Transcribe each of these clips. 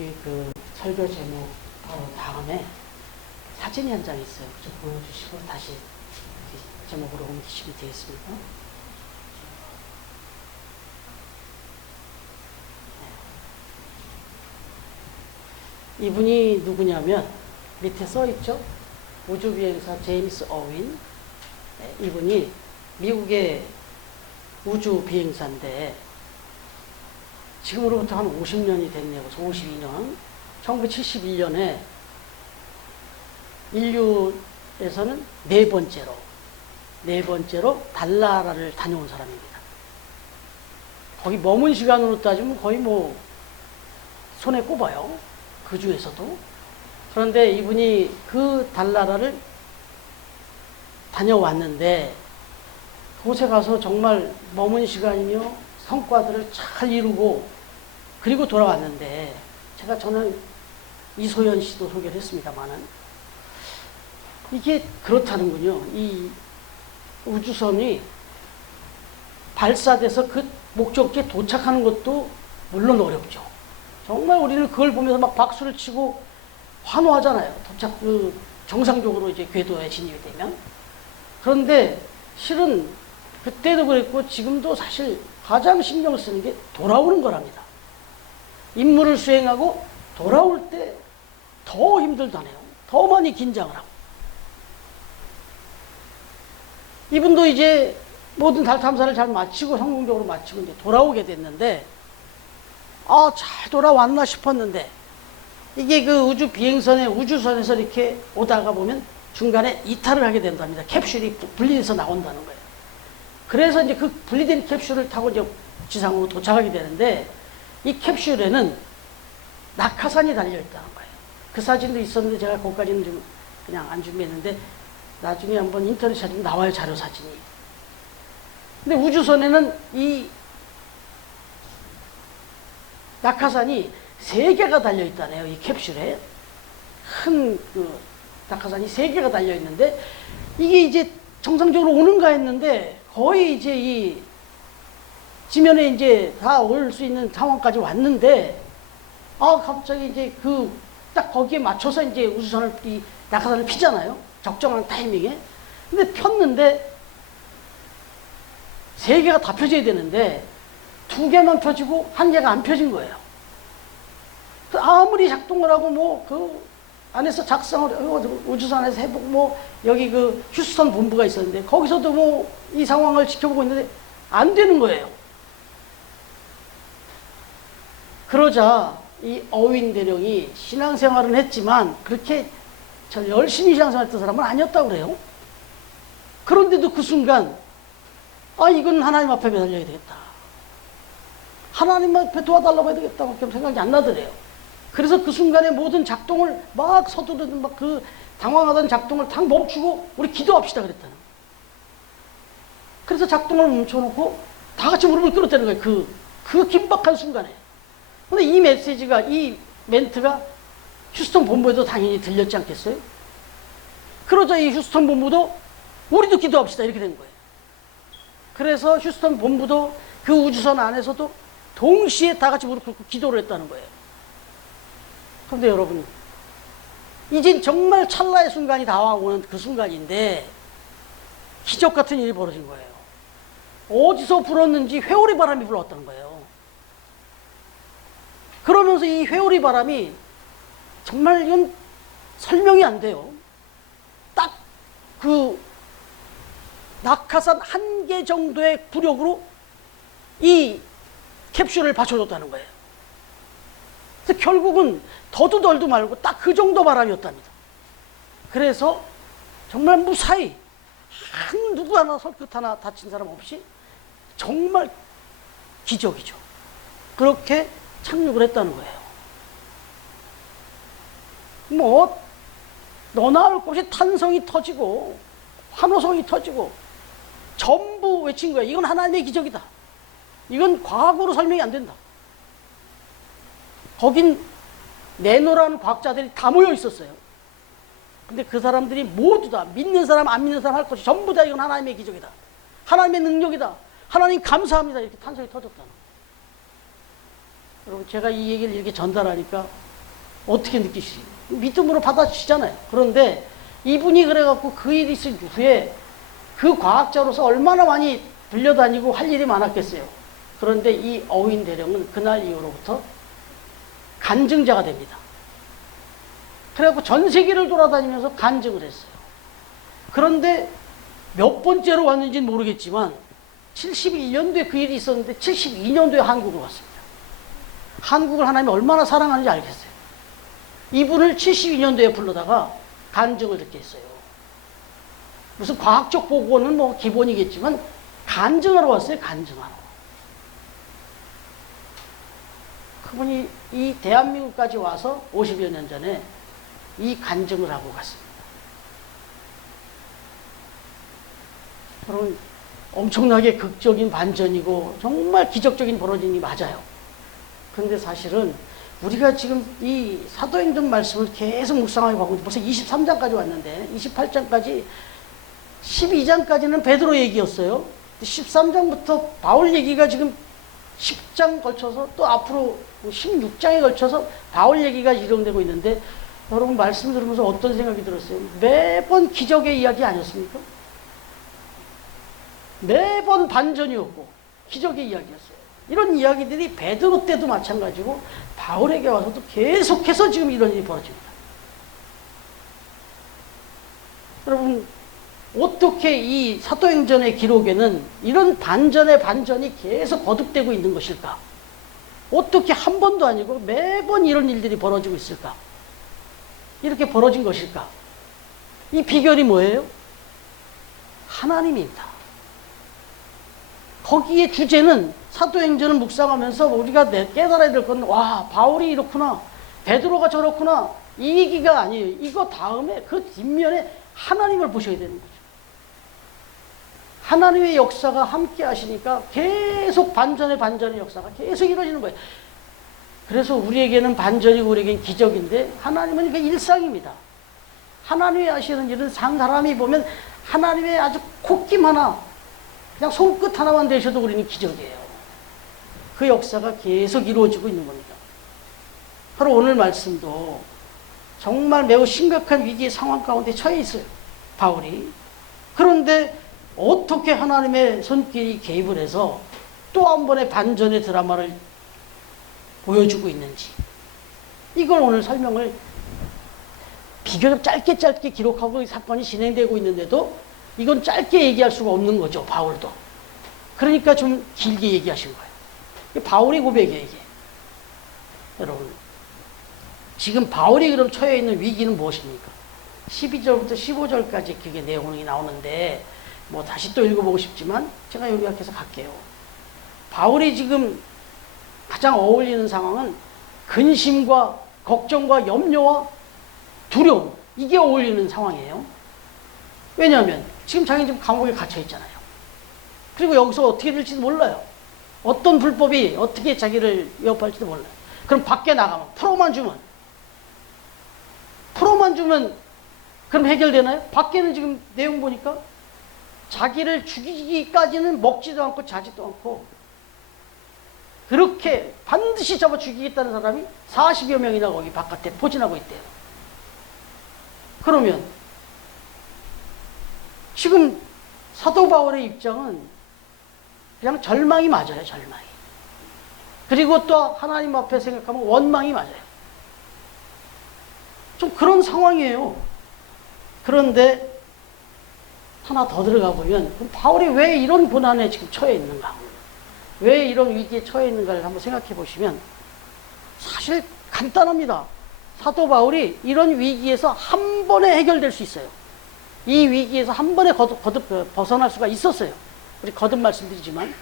그 설교 제목 바로 다음에 사진이 한 장 있어요. 좀 보여주시고 다시 제목으로 옮기시면 되겠습니다. 네. 이분이 누구냐면 밑에 써 있죠. 우주비행사 제임스 어윈. 네, 이분이 미국의 우주비행사인데 지금으로부터 한 50년이 됐네요. 52년. 1971년에 인류에서는 네 번째로 달나라를 다녀온 사람입니다. 거기 머문 시간으로 따지면 거의 뭐 손에 꼽아요. 그 중에서도. 그런데 이분이 그 달나라를 다녀왔는데 그곳에 가서 정말 머문 시간이며 성과들을 잘 이루고 그리고 돌아왔는데 저는 이소연 씨도 소개를 했습니다만은 이게 그렇다는군요. 이 우주선이 발사돼서 그 목적지에 도착하는 것도 물론 어렵죠. 정말 우리는 그걸 보면서 막 박수를 치고 환호하잖아요. 정상적으로 이제 궤도에 진입이 되면. 그런데 실은 그때도 그랬고 지금도 사실 가장 신경 쓰는 게 돌아오는 거랍니다. 임무를 수행하고 돌아올 때 더 힘들다네요. 더 많이 긴장을 하고. 이분도 이제 모든 달 탐사를 잘 마치고 성공적으로 마치고 이제 돌아오게 됐는데 잘 돌아왔나 싶었는데 이게 그 우주선에서 이렇게 오다가 보면 중간에 이탈을 하게 된답니다. 캡슐이 분리돼서 나온다는 거예요. 그래서 이제 그 분리된 캡슐을 타고 이제 지상으로 도착하게 되는데 이 캡슐에는 낙하산이 달려있다는 거예요. 그 사진도 있었는데 제가 거기까지는 좀 그냥 안 준비했는데 나중에 한번 인터넷 찾으면 나와요. 자료 사진이. 근데 우주선에는 이 낙하산이 3개가 달려있다네요. 이 캡슐에. 큰 그 낙하산이 3개가 달려있는데 이게 이제 정상적으로 오는가 했는데 거의 이제 이 지면에 이제 다 올 수 있는 상황까지 왔는데 갑자기 이제 딱 거기에 맞춰서 이제 우주선을 이 낙하산을 피잖아요. 적정한 타이밍에. 근데 폈는데 3개가 다 펴져야 되는데 2개만 펴지고 1개가 안 펴진 거예요. 아무리 작동을 하고 뭐 안에서 작성을 우주선 안에서 해보고 여기 그 휴스턴 본부가 있었는데 거기서도 이 상황을 지켜보고 있는데 안 되는 거예요. 그러자 이 어윈 대령이 신앙생활은 했지만 그렇게 열심히 신앙생활했던 사람은 아니었다고 그래요. 그런데도 그 순간 이건 하나님 앞에 매달려야 되겠다. 하나님 앞에 도와달라고 해야 되겠다. 그렇게 생각이 안 나더래요. 그래서 그 순간에 모든 작동을 막 서두르던 당황하던 작동을 탁 멈추고 우리 기도합시다 그랬다는. 그래서 작동을 멈춰놓고 다 같이 무릎을 꿇었다는 거예요. 그 긴박한 순간에. 근데 이 멘트가 휴스턴 본부에도 당연히 들렸지 않겠어요? 그러자 이 휴스턴 본부도 우리도 기도합시다 이렇게 된 거예요. 그래서 휴스턴 본부도 그 우주선 안에서도 동시에 다 같이 무릎 꿇고 기도를 했다는 거예요. 그런데 여러분, 이젠 정말 찰나의 순간이 다가오는 그 순간인데 기적 같은 일이 벌어진 거예요. 어디서 불었는지 회오리 바람이 불어왔다는 거예요. 그러면서 이 회오리 바람이 정말 이건 설명이 안 돼요. 딱 낙하산 1개 정도의 부력으로 이 캡슐을 받쳐줬다는 거예요. 그래서 결국은 더도 덜도 말고 딱 그 정도 바람이었답니다. 그래서 정말 무사히 누구 하나 손끝 하나 다친 사람 없이 정말 기적이죠. 그렇게 착륙을 했다는 거예요. 너나 할 것 없이 탄성이 터지고 환호성이 터지고 전부 외친 거예요. 이건 하나님의 기적이다. 이건 과학으로 설명이 안 된다. 거긴 내노라는 과학자들이 다 모여 있었어요. 근데 그 사람들이 모두 다 믿는 사람 안 믿는 사람 할 것이 전부 다 이건 하나님의 기적이다. 하나님의 능력이다. 하나님 감사합니다. 이렇게 탄성이 터졌다는 거예요. 여러분 제가 이 얘기를 이렇게 전달하니까 어떻게 느끼시죠? 믿음으로 받아주시잖아요. 그런데 이분이 그래갖고 그 일이 있은 후에 그 과학자로서 얼마나 많이 불려다니고 할 일이 많았겠어요. 그런데 이 어윈 대령은 그날 이후로부터 간증자가 됩니다. 그래갖고 전 세계를 돌아다니면서 간증을 했어요. 그런데 몇 번째로 왔는지는 모르겠지만 71년도에 그 일이 있었는데 72년도에 한국을 왔습니다. 한국을 하나님이 얼마나 사랑하는지 알겠어요. 이분을 72년도에 불러다가 간증을 듣게 했어요. 무슨 과학적 보고는 뭐 기본이겠지만 간증하러 왔어요. 간증하러. 그분이 이 대한민국까지 와서 50여 년 전에 이 간증을 하고 갔습니다. 여러분 엄청나게 극적인 반전이고 정말 기적적인 벌어진 일이 맞아요. 그런데 사실은 우리가 지금 이 사도행전 말씀을 계속 묵상하고 가고 벌써 23장까지 왔는데 28장까지 12장까지는 베드로 얘기였어요. 13장부터 바울 얘기가 지금 10장 걸쳐서 또 앞으로 16장에 걸쳐서 바울 얘기가 이루어지고 있는데 여러분 말씀 들으면서 어떤 생각이 들었어요? 매번 기적의 이야기 아니었습니까? 매번 반전이었고 기적의 이야기였어요. 이런 이야기들이 베드로 때도 마찬가지고 바울에게 와서도 계속해서 지금 이런 일이 벌어집니다. 여러분 어떻게 이 사도행전의 기록에는 이런 반전의 반전이 계속 거듭되고 있는 것일까? 어떻게 한 번도 아니고 매번 이런 일들이 벌어지고 있을까? 이렇게 벌어진 것일까? 이 비결이 뭐예요? 하나님입니다. 거기에 주제는 사도행전을 묵상하면서 우리가 깨달아야 될 건 와 바울이 이렇구나 베드로가 저렇구나 이 얘기가 아니에요. 이거 다음에 그 뒷면에 하나님을 보셔야 되는 거죠. 하나님의 역사가 함께 하시니까 계속 반전의 역사가 계속 이루어지는 거예요. 그래서 우리에게는 반전이고 우리에게는 기적인데 하나님은 이게 일상입니다. 하나님이 하시는 일은 사람이 보면 하나님의 아주 콧김 하나 그냥 손끝 하나만 대셔도 우리는 기적이에요. 그 역사가 계속 이루어지고 있는 겁니다. 바로 오늘 말씀도 정말 매우 심각한 위기의 상황 가운데 처해 있어요. 바울이. 그런데 어떻게 하나님의 손길이 개입을 해서 또 한 번의 반전의 드라마를 보여주고 있는지 이걸 오늘 설명을 비교적 짧게 기록하고 사건이 진행되고 있는데도 이건 짧게 얘기할 수가 없는 거죠. 바울도. 그러니까 좀 길게 얘기하신 거예요. 바울의 고백이에요. 이게. 여러분 지금 바울이 그럼 처해 있는 위기는 무엇입니까? 12절부터 15절까지 그게 내용이 나오는데 뭐 다시 또 읽어보고 싶지만 제가 요약해서 갈게요. 바울이 지금 가장 어울리는 상황은 근심과 걱정과 염려와 두려움 이게 어울리는 상황이에요. 왜냐하면 지금 자기는 지금 감옥에 갇혀 있잖아요. 그리고 여기서 어떻게 될지도 몰라요. 어떤 불법이 어떻게 자기를 위협할지도 몰라요. 그럼 밖에 나가면 프로만 주면 그럼 해결되나요? 밖에는 지금 내용 보니까 자기를 죽이기까지는 먹지도 않고 자지도 않고 그렇게 반드시 잡아 죽이겠다는 사람이 40여 명이나 거기 바깥에 포진하고 있대요. 그러면 지금 사도 바울의 입장은 그냥 절망이 맞아요. 절망이. 그리고 또 하나님 앞에 생각하면 원망이 맞아요. 좀 그런 상황이에요. 그런데 하나 더 들어가 보면 그럼 바울이 왜 이런 고난에 지금 처해 있는가? 왜 이런 위기에 처해 있는가를 한번 생각해 보시면 사실 간단합니다. 사도 바울이 이런 위기에서 한 번에 해결될 수 있어요. 이 위기에서 한 번에 거듭 벗어날 수가 있었어요. 우리 거듭 말씀드리지만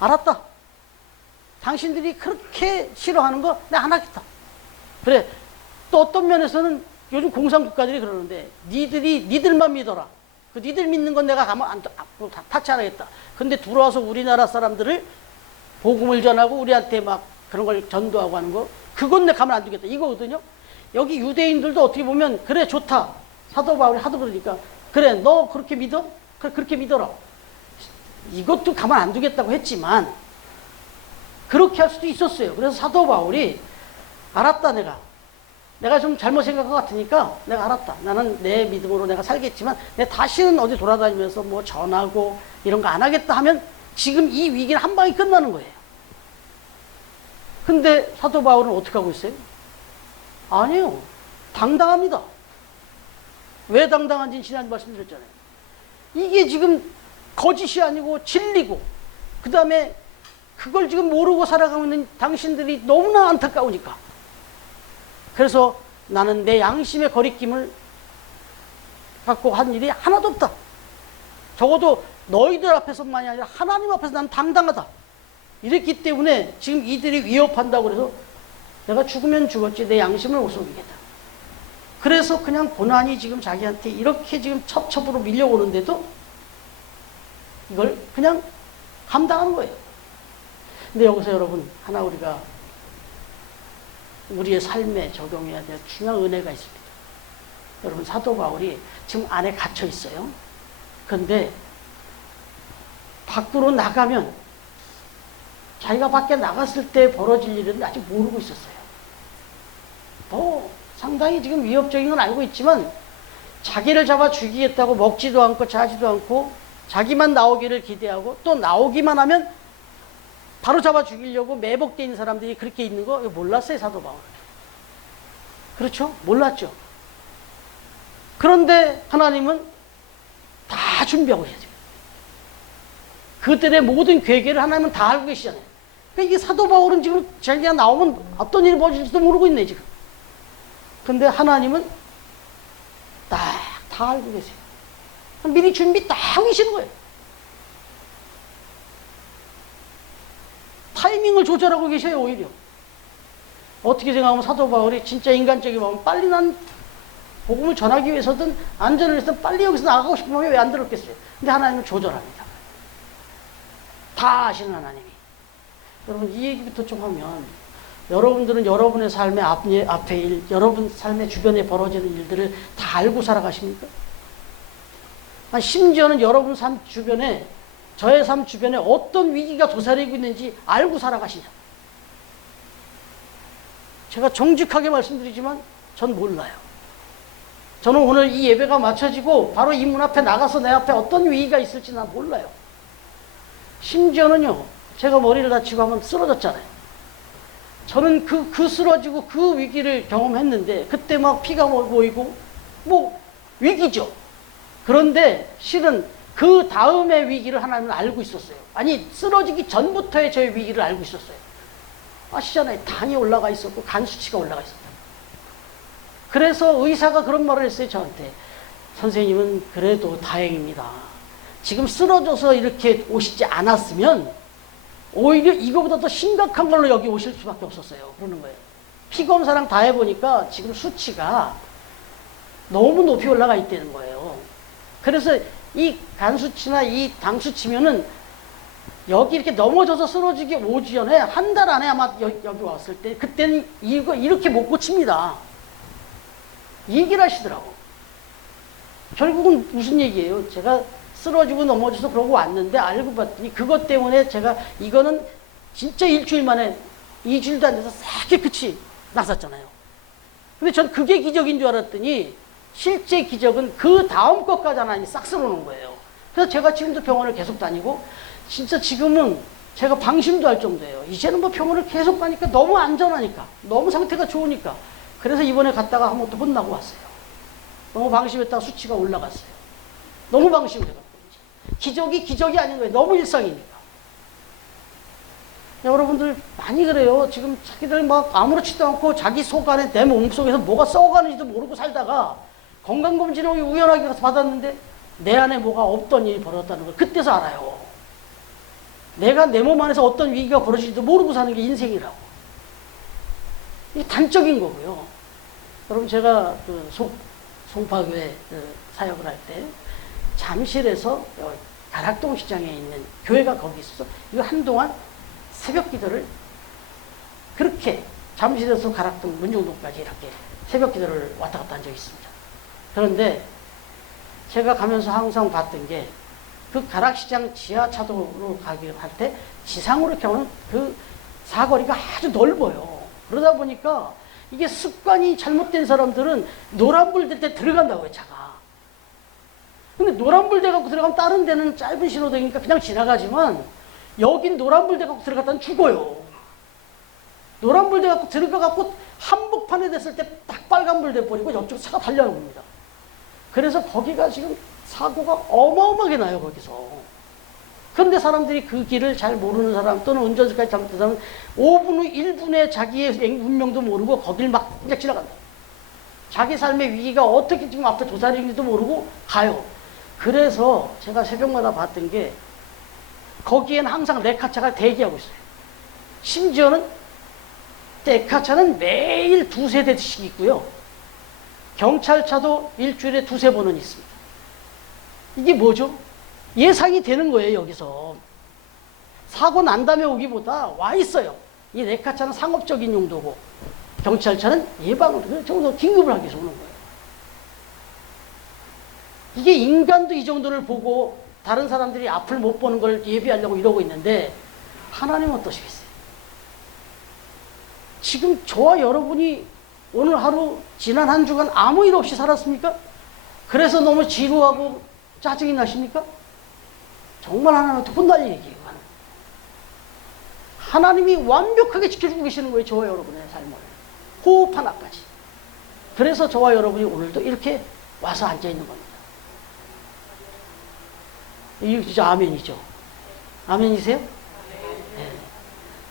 알았다. 당신들이 그렇게 싫어하는 거 내가 안 하겠다. 그래. 또 어떤 면에서는 요즘 공산국가들이 그러는데 니들만 믿어라. 그 니들 믿는 건 내가 가만 타치 안 하겠다. 근데 들어와서 우리나라 사람들을 복음을 전하고 우리한테 막 그런 걸 전도하고 하는 거 그건 내가 가만 안 두겠다. 이거거든요. 여기 유대인들도 어떻게 보면 그래 좋다. 사도 바울이 하도 그러니까 그래 너 그렇게 믿어? 그래 그렇게 믿어라. 이것도 가만 안 두겠다고 했지만 그렇게 할 수도 있었어요. 그래서 사도 바울이 알았다, 내가 좀 잘못 생각한 것 같으니까 내가 알았다. 나는 내 믿음으로 내가 살겠지만 내가 다시는 어디 돌아다니면서 뭐 전하고 이런 거 안 하겠다 하면 지금 이 위기는 한 방에 끝나는 거예요. 근데 사도 바울은 어떻게 하고 있어요? 아니에요. 당당합니다. 왜 당당한지 지난주 말씀드렸잖아요. 이게 지금 거짓이 아니고 진리고, 그 다음에 그걸 지금 모르고 살아가고 있는 당신들이 너무나 안타까우니까. 그래서 나는 내 양심의 거리낌을 갖고 한 일이 하나도 없다. 적어도 너희들 앞에서만이 아니라 하나님 앞에서 난 당당하다. 이랬기 때문에 지금 이들이 위협한다고 그래서 내가 죽으면 죽었지 내 양심을 못 속이겠다. 그래서 그냥 고난이 지금 자기한테 이렇게 지금 첩첩으로 밀려오는데도 이걸 그냥 감당하는 거예요. 근데 여기서 여러분 하나 우리가 우리의 삶에 적용해야 될 중요한 은혜가 있습니다. 여러분 사도 바울이 지금 안에 갇혀 있어요. 그런데 밖으로 나가면 자기가 밖에 나갔을 때 벌어질 일은 아직 모르고 있었어요. 상당히 지금 위협적인 건 알고 있지만 자기를 잡아 죽이겠다고 먹지도 않고 자지도 않고 자기만 나오기를 기대하고 또 나오기만 하면 바로 잡아 죽이려고 매복되어 있는 사람들이 그렇게 있는 거 몰랐어요, 사도 바울은. 그렇죠? 몰랐죠. 그런데 하나님은 다 준비하고 계세요. 그들의 모든 계획을 하나님은 다 알고 계시잖아요. 그러니까 이게 사도 바울은 지금 자기가 나오면 어떤 일이 벌어질지도 모르고 있네, 지금. 근데 하나님은 다 알고 계세요. 미리 준비 다 하고 계시는 거예요. 타이밍을 조절하고 계셔요, 오히려. 어떻게 생각하면 사도 바울이 진짜 인간적인 마음, 빨리 난 복음을 전하기 위해서든 안전을 위해서든 빨리 여기서 나가고 싶으면 왜 안 들었겠어요? 근데 하나님은 조절합니다. 다 아시는 하나님이. 여러분, 이 얘기부터 좀 하면, 여러분들은 여러분의 삶의 앞에 일, 여러분 삶의 주변에 벌어지는 일들을 다 알고 살아가십니까? 심지어는 여러분 삶 주변에, 저의 삶 주변에 어떤 위기가 도사리고 있는지 알고 살아가시냐? 제가 정직하게 말씀드리지만 전 몰라요. 저는 오늘 이 예배가 마쳐지고 바로 이 문 앞에 나가서 내 앞에 어떤 위기가 있을지 난 몰라요. 심지어는요, 제가 머리를 다치고 한번 쓰러졌잖아요. 저는 그 쓰러지고 그 위기를 경험했는데 그때 막 피가 보이고 뭐 위기죠. 그런데 실은 그 다음의 위기를 하나님은 알고 있었어요. 아니, 쓰러지기 전부터의 저의 위기를 알고 있었어요. 아시잖아요. 당이 올라가 있었고 간 수치가 올라가 있었다. 그래서 의사가 그런 말을 했어요, 저한테. 선생님은 그래도 다행입니다. 지금 쓰러져서 이렇게 오시지 않았으면 오히려 이거보다 더 심각한 걸로 여기 오실 수밖에 없었어요. 그러는 거예요. 피 검사랑 다 해보니까 지금 수치가 너무 높이 올라가 있다는 거예요. 그래서 이 간 수치나 이 당 수치면은 여기 이렇게 넘어져서 쓰러지기 5주 전에 한 달 안에 아마 여기 왔을 때 그때는 이거 이렇게 못 고칩니다. 얘기를 하시더라고. 결국은 무슨 얘기예요? 제가 쓰러지고 넘어져서 그러고 왔는데 알고 봤더니 그것 때문에 제가 이거는 진짜 일주일 만에 2주일도 안 돼서 싹 깨끗이 났었잖아요. 근데 전 그게 기적인 줄 알았더니 실제 기적은 그 다음 것까지 하나님이 싹 쓸어놓은 거예요. 그래서 제가 지금도 병원을 계속 다니고 진짜 지금은 제가 방심도 할 정도예요. 이제는 뭐 병원을 계속 가니까 너무 안전하니까, 너무 상태가 좋으니까. 그래서 이번에 갔다가 한 번 또 혼나고 왔어요. 너무 방심했다가 수치가 올라갔어요. 너무 방심해갖고. 기적이 아닌 거예요. 너무 일상이니까. 여러분들 많이 그래요. 지금 자기들 막 아무렇지도 않고 자기 속 안에 내 몸속에서 뭐가 썩어가는지도 모르고 살다가 건강검진을 우연하게 가서 받았는데 내 안에 뭐가 없던 일이 벌어졌다는 걸 그때서 알아요. 내가 내 몸 안에서 어떤 위기가 벌어질지도 모르고 사는 게 인생이라고. 이게 단적인 거고요. 여러분, 제가 그 송파교회 사역을 할 때 잠실에서 가락동 시장에 있는 교회가 거기 있어서 이거 한동안 새벽 기도를 그렇게 잠실에서 가락동 문정동까지 이렇게 새벽 기도를 왔다 갔다 한 적이 있습니다. 그런데 제가 가면서 항상 봤던 게 그 가락시장 지하차도로 가기를 할 때 지상으로 이렇게 오는 그 사거리가 아주 넓어요. 그러다 보니까 이게 습관이 잘못된 사람들은 노란불 될 때 들어간다고요, 차가. 근데 노란불 돼갖고 들어가면 다른 데는 짧은 신호등이니까 그냥 지나가지만 여긴 노란불 돼갖고 들어갔다는 죽어요. 노란불 돼갖고 들어가갖고 한복판에 됐을 때 딱 빨간불 돼버리고 옆쪽 차가 달려는 겁니다. 그래서 거기가 지금 사고가 어마어마하게 나요, 거기서. 그런데 사람들이 그 길을 잘 모르는 사람 또는 운전수까지 잘못된 사람은 5분 후 1분에 자기의 운명도 모르고 거길 막 그냥 지나간다. 자기 삶의 위기가 어떻게 지금 앞에 도사리는지도 모르고 가요. 그래서 제가 새벽마다 봤던 게 거기엔 항상 레카차가 대기하고 있어요. 심지어는 레카차는 매일 2-3대씩 있고요. 경찰차도 일주일에 2-3번은 있습니다. 이게 뭐죠? 예상이 되는 거예요, 여기서. 사고 난 다음에 오기보다 와 있어요. 이 레카차는 상업적인 용도고, 경찰차는 예방을, 그 정도 긴급을 하기 위해서 오는 거예요. 이게 인간도 이 정도를 보고 다른 사람들이 앞을 못 보는 걸 예비하려고 이러고 있는데, 하나님은 어떠시겠어요? 지금 저와 여러분이 오늘 하루, 지난 한 주간 아무 일 없이 살았습니까? 그래서 너무 지루하고 짜증이 나십니까? 정말 하나님한테 혼날 얘기예요. 하나님이 완벽하게 지켜주고 계시는 거예요. 저와 여러분의 삶을. 호흡 하나까지. 그래서 저와 여러분이 오늘도 이렇게 와서 앉아있는 겁니다. 이게 진짜 아멘이죠. 아멘이세요? 네.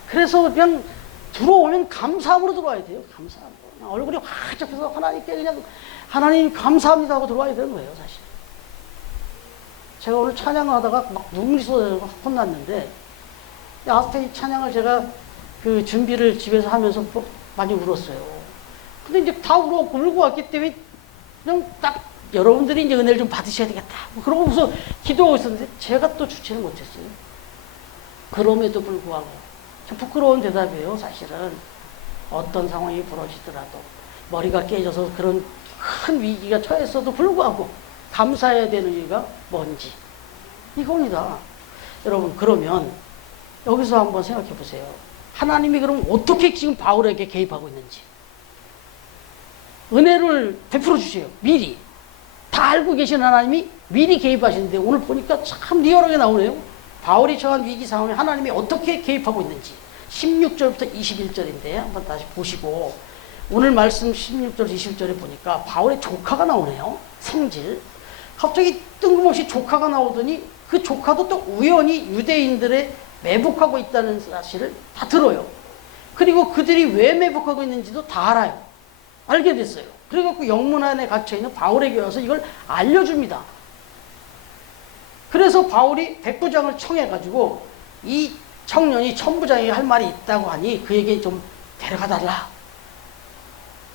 그래서 그냥 들어오면 감사함으로 들어와야 돼요. 감사함으로. 얼굴이 활짝 펴서 하나님께 그냥 하나님 감사합니다 하고 들어와야 되는 거예요, 사실. 제가 오늘 찬양하다가 막 눈물이 쏟아져서 혼났는데, 아스테이 찬양을 제가 그 준비를 집에서 하면서 많이 울었어요. 근데 이제 다 울고 왔기 때문에 그냥 딱 여러분들이 이제 은혜를 좀 받으셔야 되겠다. 그러고서 기도하고 있었는데 제가 또 주체를 못했어요. 그럼에도 불구하고 참 부끄러운 대답이에요, 사실은. 어떤 상황이 벌어지더라도 머리가 깨져서 그런 큰 위기가 처했어도 불구하고 감사해야 되는 이유가 뭔지. 이겁니다. 여러분, 그러면 여기서 한번 생각해 보세요. 하나님이 그럼 어떻게 지금 바울에게 개입하고 있는지. 은혜를 베풀어 주세요. 미리. 다 알고 계신 하나님이 미리 개입하시는데 오늘 보니까 참 리얼하게 나오네요. 바울이 처한 위기 상황에 하나님이 어떻게 개입하고 있는지. 16절부터 21절인데 한번 다시 보시고, 오늘 말씀 16절 20절에 보니까 바울의 조카가 나오네요. 생질. 갑자기 뜬금없이 조카가 나오더니 그 조카도 또 우연히 유대인들의 매복하고 있다는 사실을 다 들어요. 그리고 그들이 왜 매복하고 있는지도 다 알아요. 알게 됐어요. 그래갖고 영문 안에 갇혀있는 바울에게 와서 이걸 알려줍니다. 그래서 바울이 백부장을 청해가지고 이 청년이 천부장에게 할 말이 있다고 하니 그에게 좀 데려가 달라.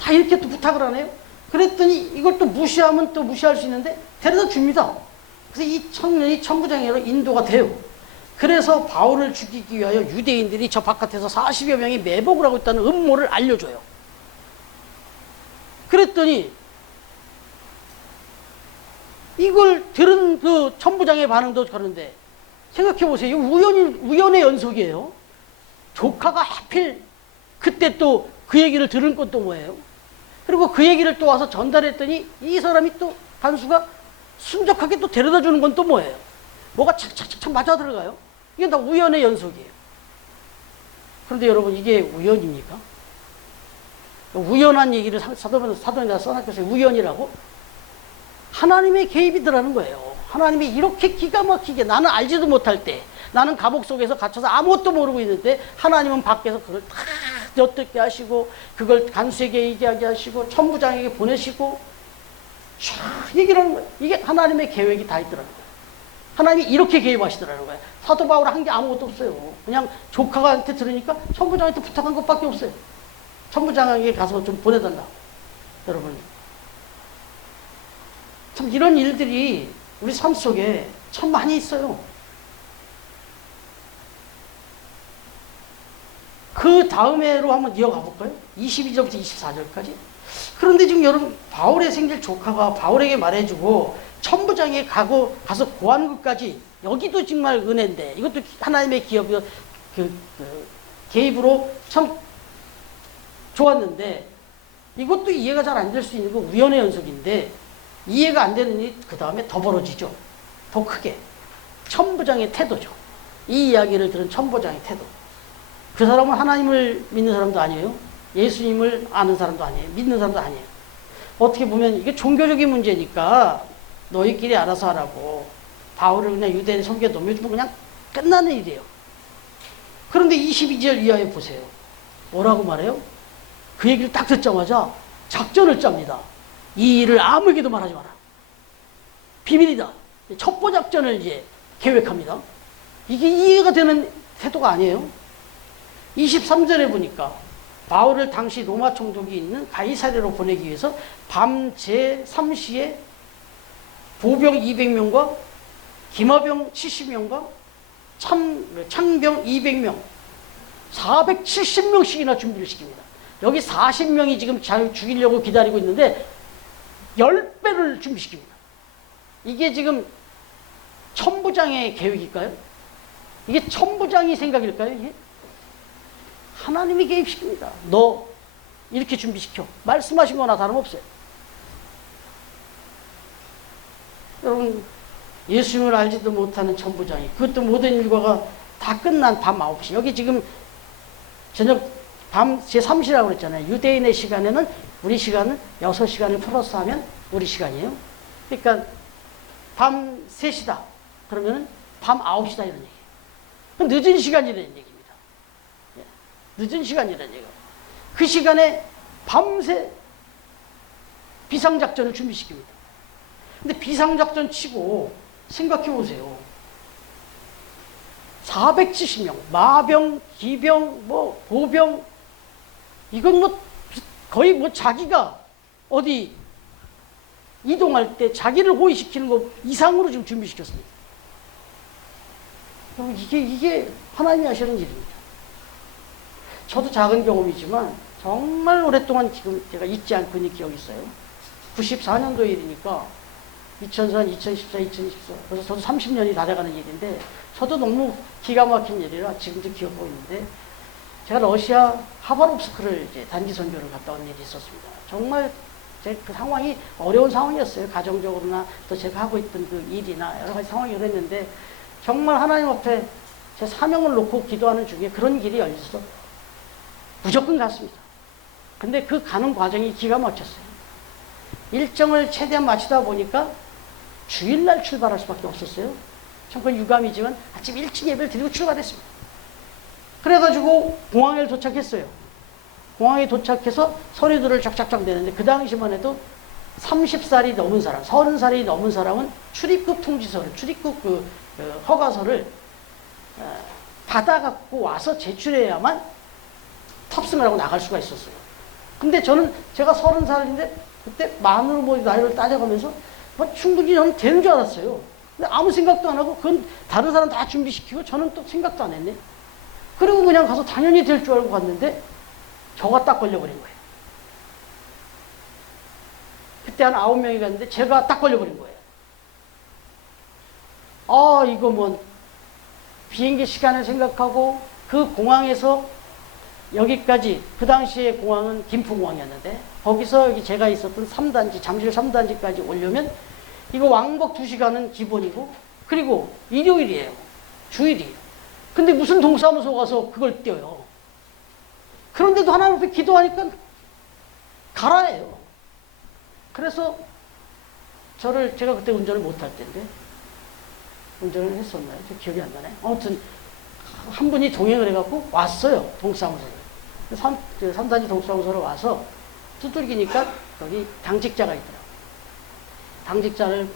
다 이렇게 또 부탁을 하네요. 그랬더니 이걸 또 무시하면 또 무시할 수 있는데 데려다 줍니다. 그래서 이 청년이 천부장으로 인도가 돼요. 그래서 바울을 죽이기 위하여 유대인들이 저 바깥에서 40여 명이 매복을 하고 있다는 음모를 알려줘요. 그랬더니 이걸 들은 그 천부장의 반응도 그런데 생각해 보세요. 우연의 연속이에요. 조카가 하필 그때 또 그 얘기를 들은 것도 뭐예요? 그리고 그 얘기를 또 와서 전달했더니 이 사람이 또 간수가 순적하게 또 데려다 주는 건 또 뭐예요? 뭐가 착착착 맞아 들어가요? 이게 다 우연의 연속이에요. 그런데 여러분, 이게 우연입니까? 우연한 얘기를 사도행전 써놨겠어요. 우연이라고? 하나님의 개입이 들어가는 거예요. 하나님이 이렇게 기가 막히게, 나는 알지도 못할 때, 나는 감옥 속에서 갇혀서 아무것도 모르고 있는데 하나님은 밖에서 그걸 다 엿듣게 하시고 그걸 간수에게 얘기하게 하시고 천부장에게 보내시고 쫙 얘기를 하는 거예요. 이게 하나님의 계획이 다 있더라는 거예요. 하나님이 이렇게 개입하시더라는 거예요. 사도 바울 한 게 아무것도 없어요. 그냥 조카한테 들으니까 천부장한테 부탁한 것밖에 없어요. 천부장에게 가서 좀 보내달라. 여러분, 참 이런 일들이 우리 삶 속에 참 많이 있어요. 그 다음에로 한번 이어가 볼까요? 22절부터 24절까지. 그런데 지금 여러분, 바울의 생질 조카가 바울에게 말해주고 천부장에 가서 고하는 것까지, 여기도 정말 은혜인데, 이것도 하나님의 기업이요. 개입으로 참 좋았는데 이것도 이해가 잘 안 될 수 있는 거 우연의 연속인데 이해가 안 되는 일이 그 다음에 더 벌어지죠. 더 크게. 천부장의 태도죠. 이 이야기를 들은 천부장의 태도. 그 사람은 하나님을 믿는 사람도 아니에요. 예수님을 아는 사람도 아니에요. 믿는 사람도 아니에요. 어떻게 보면 이게 종교적인 문제니까 너희끼리 알아서 하라고 바울을 그냥 유대인 섬겨 넘겨주면 그냥 끝나는 일이에요. 그런데 22절 이하에 보세요. 뭐라고 말해요? 그 얘기를 딱 듣자마자 작전을 짭니다. 이 일을 아무에게도 말하지 마라. 비밀이다. 첩보 작전을 이제 계획합니다. 이게 이해가 되는 태도가 아니에요. 23절에 보니까 바울을 당시 로마 총독이 있는 가이사랴로 보내기 위해서 밤 제3시에 보병 200명과 기마병 70명과 창병 200명 470명씩이나 준비를 시킵니다. 여기 40명이 지금 잘 죽이려고 기다리고 있는데 10배를 준비시킵니다. 이게 지금 천부장의 계획일까요? 이게 천부장이 생각일까요? 이게? 하나님이 개입시킵니다. 너 이렇게 준비시켜. 말씀하신 거나 다름없어요. 여러분 예수님을 알지도 못하는 천부장이 그것도 모든 일과가 다 끝난 밤 9시 여기 지금 저녁 밤 제3시라고 그랬잖아요. 유대인의 시간에는 우리 시간은 6시간을 플러스 하면 우리 시간이에요. 그러니까 밤 3시다. 그러면 밤 9시다 이런 얘기예요. 늦은 시간이라는 얘기입니다. 늦은 시간이라는 얘기예요. 그 시간에 밤새 비상작전을 준비시킵니다. 근데 비상작전 치고 생각해 보세요. 470명, 마병, 기병, 뭐 보병, 이건 뭐 거의 뭐 자기가 어디 이동할 때 자기를 호위시키는 거 이상으로 지금 준비시켰습니다. 이게 하나님이 하시는 일입니다. 저도 작은 경험이지만 정말 오랫동안 지금 제가 잊지 않고 있는 기억이 있어요. 94년도 일이니까 2004, 2014, 2014 그래서 저도 30년이 다 돼가는 일인데 저도 너무 기가 막힌 일이라 지금도 기억하고 있는데 제가 러시아 하바롭스크를 이제 단기 선교를 갔다 온 일이 있었습니다. 정말 제 그 상황이 어려운 상황이었어요. 가정적으로나 또 제가 하고 있던 그 일이나 여러 가지 상황이 그랬는데 정말 하나님 앞에 제 사명을 놓고 기도하는 중에 그런 길이 열려서 무조건 갔습니다. 근데 그 가는 과정이 기가 막혔어요. 일정을 최대한 마치다 보니까 주일날 출발할 수밖에 없었어요. 참 그건 유감이지만 아침 일찍 예배를 드리고 출발했습니다. 그래가지고 공항에 도착했어요. 공항에 도착해서 서류들을 쫙쫙쫙 내는데 그 당시만 해도 30살이 넘은 사람, 30살이 넘은 사람은 출입국 통지서를, 출입국 허가서를 받아갖고 와서 제출해야만 탑승을 하고 나갈 수가 있었어요. 근데 제가 30살인데 그때 만으로 뭐 나이를 따져가면서 뭐 충분히 저는 되는 줄 알았어요. 근데 아무 생각도 안 하고 그건 다른 사람 다 준비시키고 저는 또 생각도 안 했네. 그리고 그냥 가서 당연히 될 줄 알고 갔는데 저가 딱 걸려버린 거예요. 그때 한 9명이 갔는데 제가 딱 걸려버린 거예요. 이거 뭐 비행기 시간을 생각하고 그 공항에서 여기까지 그 당시에 공항은 김포공항이었는데 거기서 여기 제가 있었던 3단지 잠실 3단지까지 오려면 이거 왕복 2시간은 기본이고 그리고 일요일이에요. 주일이에요. 근데 무슨 동사무소 가서 그걸 띄어요. 그런데도 하나님 앞에 기도하니까 가라예요. 그래서 제가 그때 운전을 못할 때인데 운전을 했었나요? 기억이 안 나네. 아무튼 한 분이 동행을 해갖고 왔어요. 동사무소를. 3단지 동사무소로 와서 두들기니까 거기 당직자가 있더라고요. 당직자를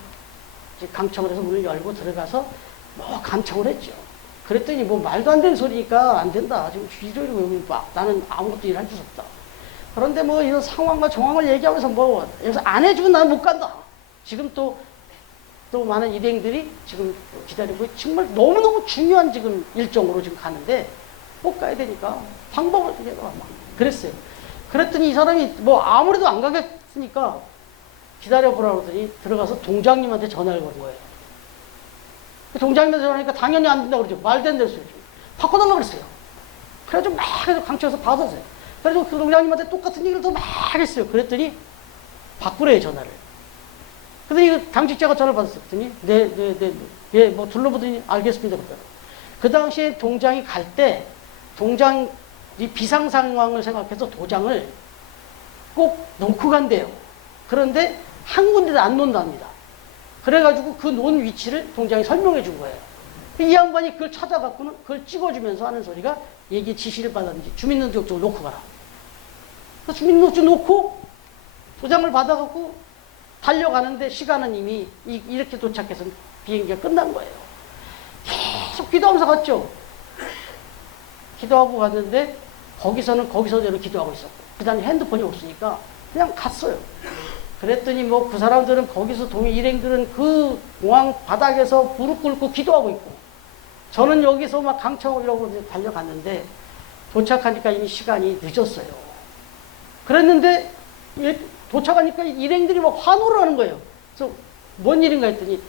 강청을 해서 문을 열고 들어가서 뭐 간청을 했죠. 그랬더니 뭐 말도 안 되는 소리니까 안 된다. 지금 일요일이고 여기 나는 아무것도 일할 수 없다. 그런데 뭐 이런 상황과 정황을 얘기하면서 뭐 여기서 안 해주면 나는 못 간다. 지금 또 많은 일행들이 지금 기다리고 정말 너무너무 중요한 지금 일정으로 지금 가는데 못 가야 되니까 방법을 막 그랬어요. 그랬더니 이 사람이 뭐 아무래도 안 가겠으니까 기다려보라고 그러더니 들어가서 동장님한테 전화를 건 거예요. 동장님한테 전화하니까 당연히 안 된다고 그러죠. 말도 안 되는 소리죠. 바꿔달라고 그랬어요. 그래가지고 막 해서 강청에서 받았어요. 그래서 그 동장님한테 똑같은 얘기를 또 막 했어요. 그랬더니 바꾸래요, 전화를. 그랬더니 당직자가 전화를 받았더니 네, 뭐 둘러보더니 알겠습니다. 그 당시에 동장이 갈 때 동장이 비상 상황을 생각해서 도장을 꼭 놓고 간대요. 그런데 한 군데도 안 놓는답니다. 그래가지고 그 놓은 위치를 동장이 설명해 준 거예요. 이 양반이 그걸 찾아갖고는 그걸 찍어주면서 하는 소리가 얘기 지시를 받았는지 주민등록증을 놓고 가라. 그 주민등록증 놓고 도장을 받아갖고 달려가는데 시간은 이미 이렇게 도착해서 비행기가 끝난 거예요. 계속 기도하면서 갔죠. 기도하고 갔는데 거기서는 거기서대로 기도하고 있었고 그 다음에 핸드폰이 없으니까 그냥 갔어요. 그랬더니 뭐 그 사람들은 거기서 일행들은 그 공항 바닥에서 무릎 꿇고 기도하고 있고 저는 여기서 막 강청이라고 달려갔는데 도착하니까 이미 시간이 늦었어요. 그랬는데 도착하니까 일행들이 막 환호를 하는 거예요. 그래서 뭔 일인가 했더니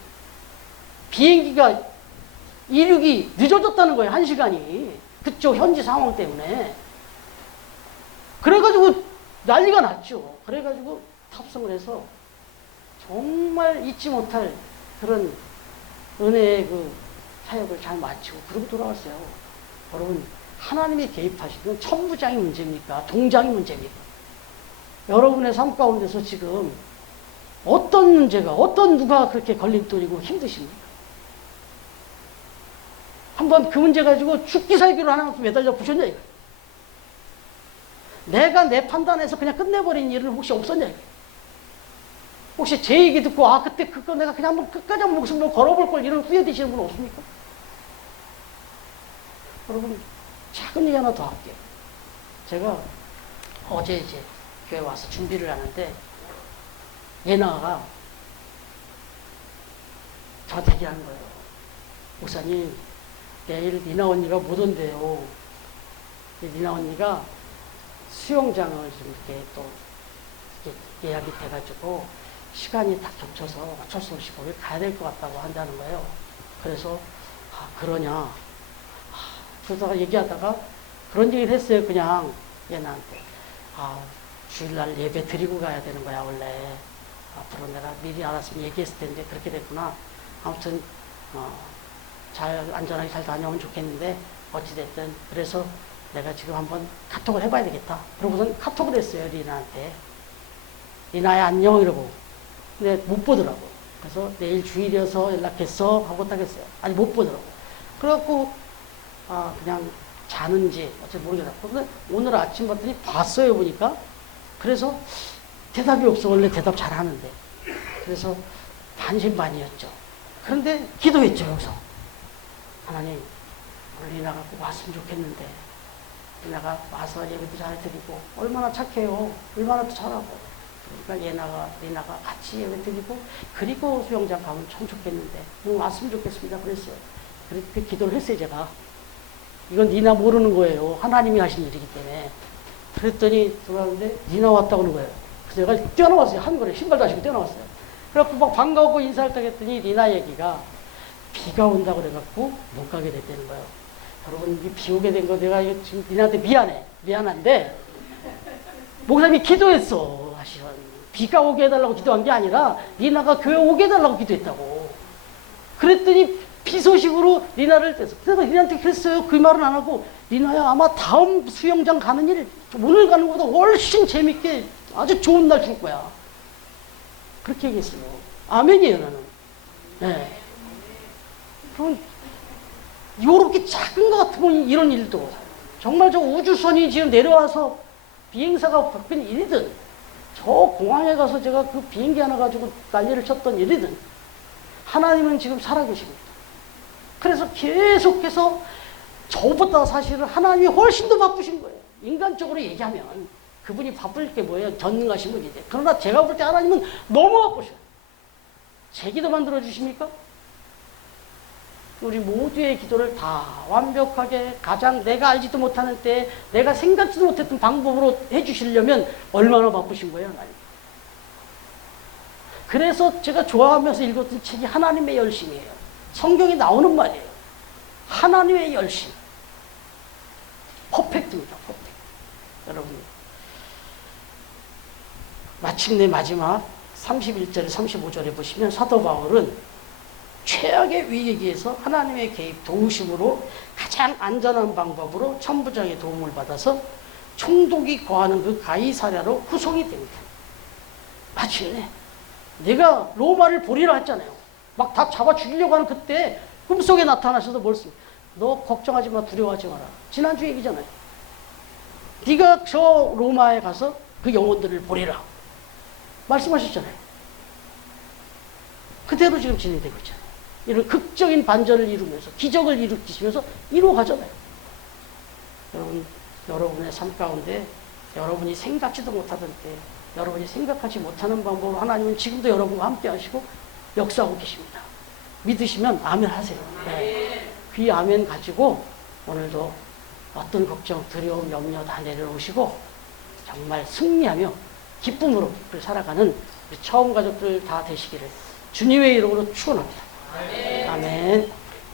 비행기가 이륙이 늦어졌다는 거예요. 1시간이. 그쪽 현지 상황 때문에. 그래가지고 난리가 났죠. 그래가지고 탑승을 해서 정말 잊지 못할 그런 은혜의 그 사역을 잘 마치고 그러고 돌아왔어요. 여러분, 하나님이 개입하시는 천부장이 문제입니까? 동장이 문제입니까? 여러분의 삶 가운데서 지금 어떤 문제가, 누가 그렇게 걸림돌이고 힘드십니까? 한번 그 문제 가지고 죽기 살기로 하나님께 매달려 보셨냐, 이거. 내가 내 판단에서 그냥 끝내버린 일은 혹시 없었냐, 이거. 혹시 제 얘기 듣고, 그때 그거 내가 그냥 한번 끝까지 한번 목숨을 걸어볼 걸 이런 후회 되시는 분 없습니까? 여러분, 작은 얘기 하나 더 할게요. 제가 어제 이제 교회 와서 준비를 하는데, 예나가 저한테 얘기하는 거예요. 목사님, 내일 니나 언니가 못 온대요. 니나 언니가 수영장을 좀 이렇게 또 예약이 돼가지고 시간이 딱 겹쳐서 어쩔 수 없이 거기 가야 될 것 같다고 한다는 거예요. 그래서 그러냐. 그러다가 얘기하다가 그런 얘기를 했어요. 그냥 얘나한테. 주일날 예배 드리고 가야 되는 거야 원래. 앞으로 내가 미리 알았으면 얘기했을 텐데 그렇게 됐구나. 아무튼 잘 안전하게 잘 다녀오면 좋겠는데 어찌됐든 그래서 내가 지금 한번 카톡을 해봐야 되겠다. 그러고선 카톡을 했어요. 리나한테. 리나야 안녕 이러고. 근데 못 보더라고. 그래서 내일 주일이어서 연락했어 하고 딱 했어요. 아니 못 보더라고. 그래갖고 그냥 자는지 어찌 모르겠다. 근데 오늘 아침 봤더니 봤어요 보니까. 그래서 대답이 없어. 원래 대답 잘하는데. 그래서 반신반의였죠. 그런데 기도했죠. 여기서. 하나님 오늘 리나가 꼭 왔으면 좋겠는데 리나가 와서 예배도 잘 드리고 얼마나 착해요. 얼마나 또 잘하고. 그러니까 리나가 같이 예배 드리고 그리고 수영장 가면 참 좋겠는데 왔으면 좋겠습니다. 그랬어요. 그렇게 기도를 했어요. 제가. 이건 리나 모르는 거예요. 하나님이 하신 일이기 때문에. 그랬더니 들어왔는데 리나 왔다고 그러는 거예요. 그래서 내가 뛰어나왔어요. 한 거래. 신발도 안 신고 뛰어나왔어요. 그래갖고 막 반가웠고 인사를 딱 했더니 리나 얘기가 비가 온다고 그래갖고 못 가게 됐다는 거예요. 여러분, 이게 비 오게 된 거 내가 지금 리나한테 미안한데 목사님이 기도했어. 사실은 비가 오게 해달라고 기도한 게 아니라 리나가 교회 오게 해달라고 기도했다고. 그랬더니 비 소식으로 리나를 떼서 내가 리나한테 그랬어요. 그 말은 안 하고 리나야 아마 다음 수영장 가는 일 오늘 가는 것보다 훨씬 재밌게 아주 좋은 날 줄 거야. 그렇게 얘기했어요. 아멘이에요. 나는. 네. 그럼 요렇게 작은 것 같으면 이런 일도 정말 저 우주선이 지금 내려와서 비행사가 바뀐 일이든 저 공항에 가서 제가 그 비행기 하나 가지고 난리를 쳤던 일이든 하나님은 지금 살아계십니다. 그래서 계속해서 저보다 사실은 하나님이 훨씬 더 바쁘신 거예요. 인간적으로 얘기하면 그분이 바쁠 게 뭐예요? 전능하신 분이지. 그러나 제가 볼 때 하나님은 너무 바쁘셔요. 제 기도만 들어주십니까? 우리 모두의 기도를 다 완벽하게 가장 내가 알지도 못하는 때 내가 생각지도 못했던 방법으로 해주시려면 얼마나 바쁘신 거예요, 하나님. 그래서 제가 좋아하면서 읽었던 책이 하나님의 열심이에요. 성경에 나오는 말이에요. 하나님의 열심. 퍼펙트입니다. 퍼펙트. 여러분, 마침내 마지막 31절, 35절에 보시면 사도 바울은 최악의 위기에서 하나님의 개입, 도우심으로 가장 안전한 방법으로 천부장의 도움을 받아서 총독이 거하는 그 가이사랴로 후송이 됩니다. 마침내 내가 로마를 보리라 했잖아요. 막 다 잡아 죽이려고 하는 그때 꿈속에 나타나셔서 뭘 씁니까? 너 걱정하지 마, 두려워하지 마라. 지난주 얘기잖아요. 네가 저 로마에 가서 그 영혼들을 보리라 말씀하셨잖아요. 그대로 지금 진행되고 있잖아요. 이런 극적인 반전을 이루면서 기적을 일으키시면서 이루어가잖아요. 여러분, 여러분의 삶 가운데 여러분이 생각지도 못하던 때, 여러분이 생각하지 못하는 방법으로 하나님은 지금도 여러분과 함께 하시고 역사하고 계십니다. 믿으시면 아멘 하세요. 네. 귀 아멘 가지고 오늘도 어떤 걱정, 두려움, 염려 다 내려놓으시고 정말 승리하며 기쁨으로 살아가는 우리 처음 가족들 다 되시기를 주님의 이름으로 축원합니다. 아멘.